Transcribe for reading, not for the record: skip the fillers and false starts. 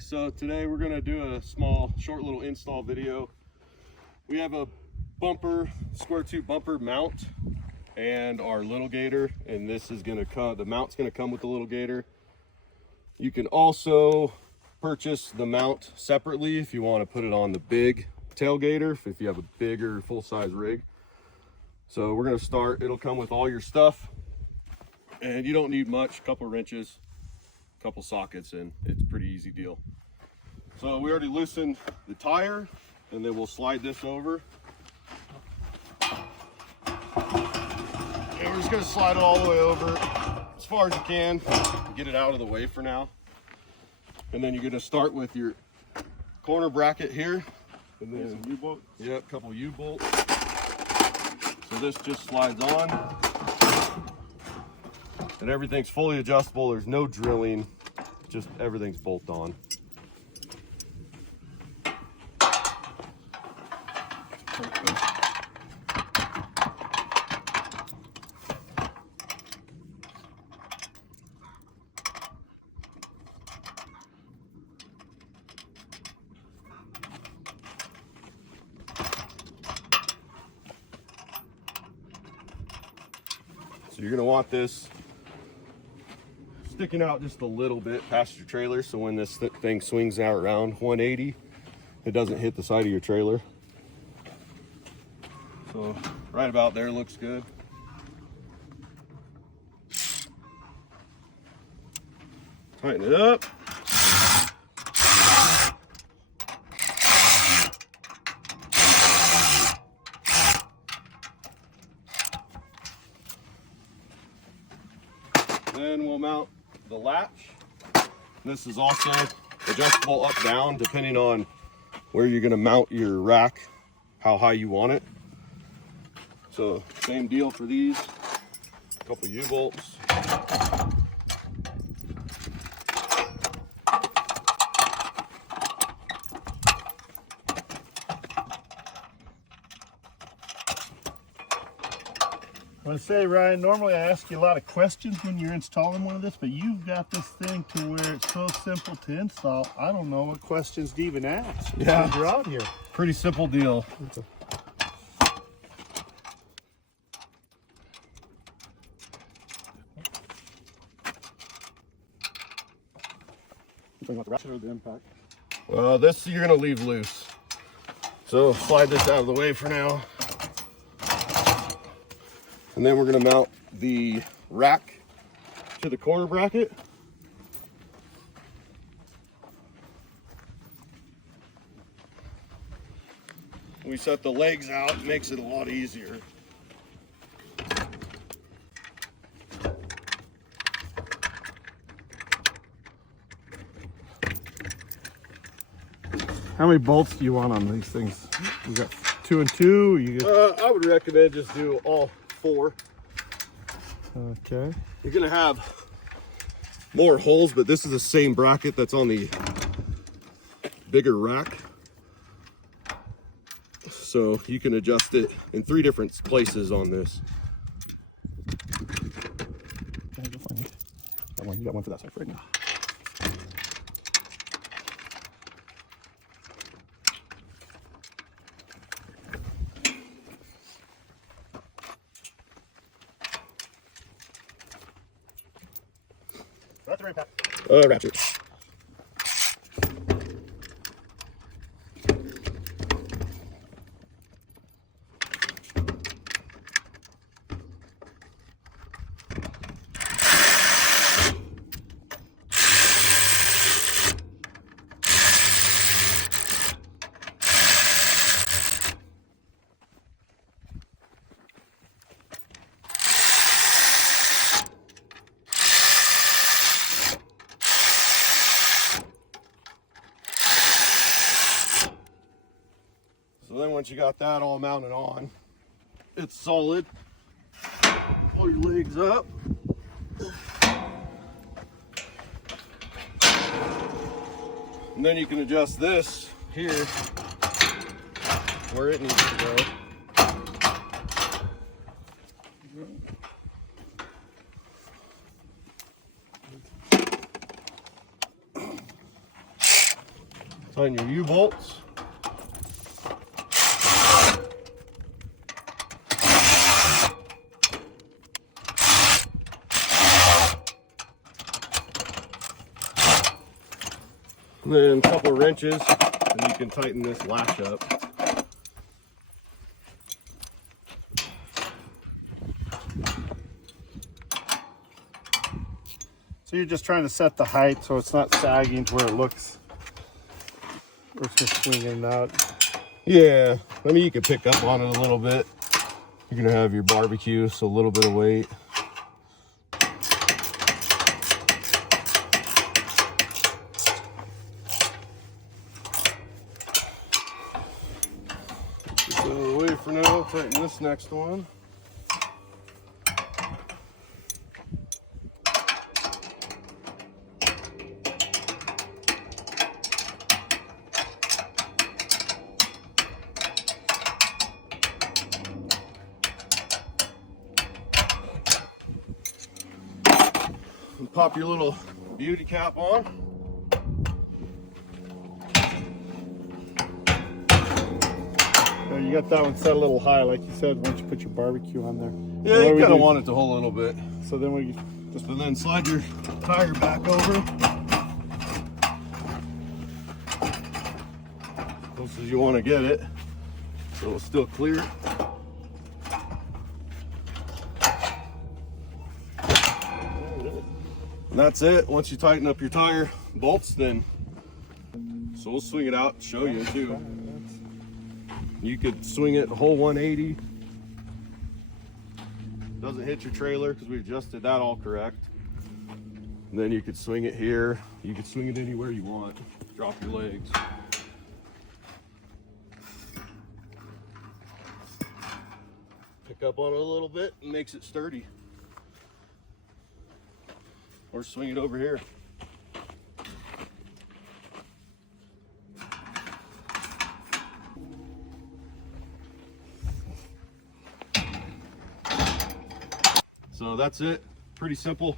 So today we're going to do a small, short little install video. We have a bumper, square tube bumper mount and our Lil-Gator, and this is going to come, the mount's going to come with the Lil-Gator. You can also purchase the mount separately if you want to put it on the big tailgator, if you have a bigger full-size rig. So we're going to start, it'll come with all your stuff, and you don't need much, a couple wrenches, a couple sockets, and it's a pretty easy deal. So we already loosened the tire, and then we'll slide this over. And we're just gonna slide it all the way over as far as you can, get it out of the way for now. And then you're gonna start with your corner bracket here. And then U-bolt. Yep, a couple U-bolts. So this just slides on. And everything's fully adjustable, there's no drilling, just everything's bolt on. So you're gonna want this sticking out just a little bit past your trailer, so when this thing swings out around 180, it doesn't hit the side of your trailer. So right about there looks good. Tighten it up. Then we'll mount the latch. This is also adjustable up down depending on where you're going to mount your rack, how high you want it. So same deal for these, a couple U-bolts. I want to say, Ryan, normally I ask you a lot of questions when you're installing one of this, but you've got this thing to where it's so simple to install. I don't know what questions to even ask. Yeah, you're out here. Pretty simple deal. Well, this you're gonna leave loose. So slide this out of the way for now. And then we're gonna mount the rack to the corner bracket. We set the legs out, it makes it a lot easier. How many bolts do you want on these things? You got 2 and 2? You got... I would recommend just do all 4. Okay. You're gonna have more holes, but this is the same bracket that's on the bigger rack. So you can adjust it in 3 different places on this. You got one for that side right now. That's the right pack. Ratchet. So then once you got that all mounted on, it's solid. Pull your legs up. And then you can adjust this here where it needs to go. Tighten your U-bolts. And then a couple of wrenches, and you can tighten this latch up. So you're just trying to set the height so it's not sagging to where it looks, or it's just swinging out. Yeah, I mean, you can pick up on it a little bit. You're gonna have your barbecue, so a little bit of weight. Get this out of the way for now. Tighten this next one. And pop your little beauty cap on. You got that one set a little high, like you said, once you put your barbecue on there. Yeah, you kind of want it to hold a little bit. So then we just And then slide your tire back over. Close as you want to get it, so it's still clear. And that's it. Once you tighten up your tire bolts, then so we'll swing it out and show you too. You could swing it a whole 180. Doesn't hit your trailer because we adjusted that all correct. And then you could swing it here. You could swing it anywhere you want. Drop your legs. Pick up on it a little bit and makes it sturdy. Or swing it over here. So that's it. Pretty simple.